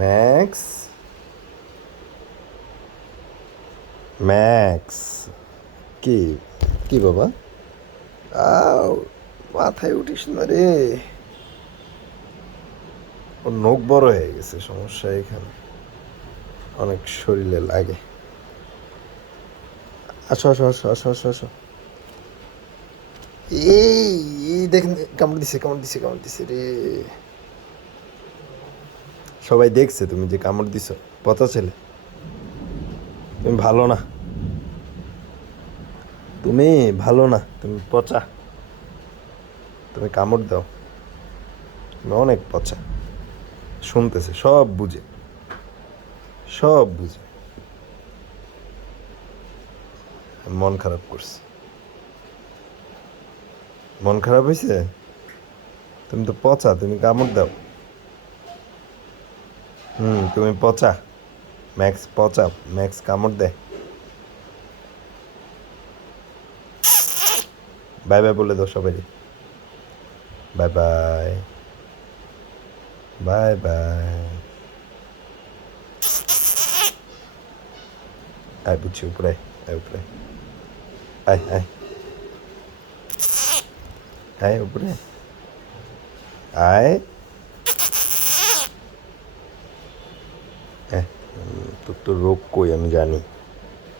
Max, max, কি কি বাবা? আও, মাথায় উঠিস না রে। ওর নখ বড় হয়ে গেছে, সমস্যা এখানে, অনেক শরীরে লাগে। আসো আসো আসো আসো আসো আসো। এই এই দেখেন, কামড় দিছে কামড় দিছে কামড় দিছে রে। সবাই দেখছে তুমি যে কামড় দিছো, পচা ছেলে। তুমি ভালো না, তুমি ভালো না, তুমি পচা। তুমি কামড় দাও, তুমি অনেক পচা। শুনতেছে, সব বুঝে, সব বুঝে। মন খারাপ করছে, মন খারাপ হয়েছে। তুমি তো পচা, তুমি কামড় দাও। তুমি পচা। ম্যাক্স পচা, ম্যাক্স কামড় দেয়। বাই বাই বলে দাও সবাই। Bye bye, bye bye. আয় বুঝছি, উপরে আয়, আয় উপরে আয়, আয় আয় উপরে আয়। তোর তো রোগ কই আমি জানি।